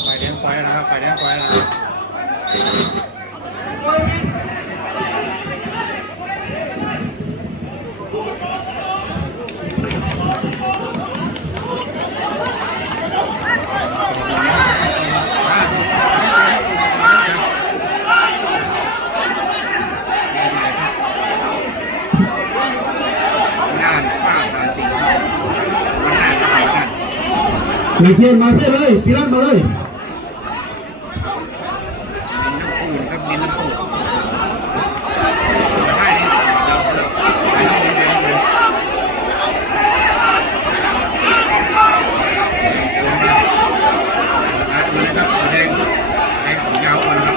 ไฟแดงไฟนะครับไฟแดงไฟนะครับอ่าต้องงานข้าวการสิ่งที่มันน่าจะไปกัน มีเพื่อนมาเพื่อนเลยสีรัตมาเลย ดินน้ำปูนครับดินน้ำปูนใช่นี่เราเราไปที่ไหนเดี๋ยวเลยนัดเลยครับแดงแดงของยาวอ่อนครับ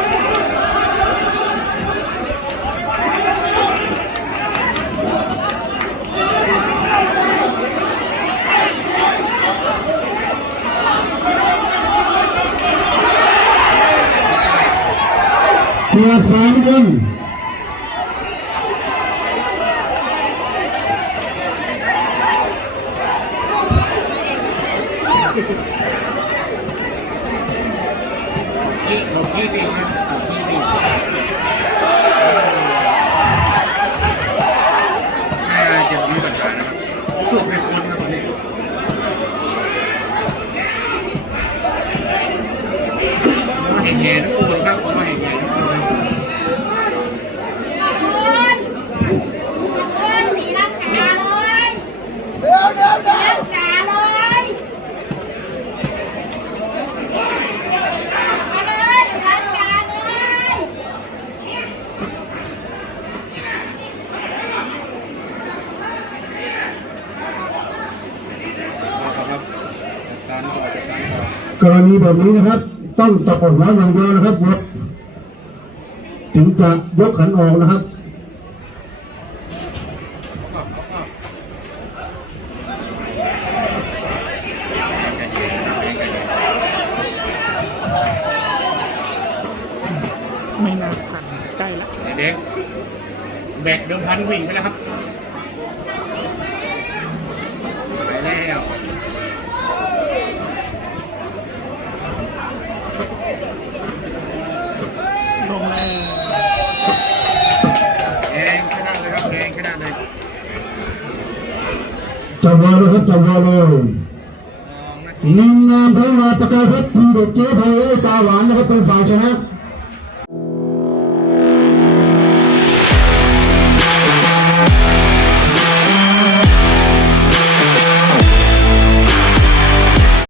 เปิดฝาทุกคนยี่หมดยี่ปีนะหมดยี่ปีน่าจะมีปัญหานะครับสุดให้คนนะคนนี้าเห็นแย่นะปูนครับมาเห็นแย่นะปูน มีรักกาเลยเดี๋ยวเดี๋ยวเดี๋ยวกาเลยมาเลยรักกาเลย ครับ การต่อจากการต่อกรณีแบบนี้นะครับ ต้องตะปดหัวอย่างเดียวนะครับวดถึงจะยกขันออกนะครับไม่น่าทันใกล้ละเด็กแบกเดิมพันวิ่งไปแล้วครับ ลงแล้วแดงขนาดเลยครับแดงขนาดเลยจับรอเลยครับจับรอเลยสองนาทีนางงามพระมาประกาศเพชรทีเด็ดเจ๊ไพเอ้ยตาหวานนะครับเป็นฝ่ายชนะ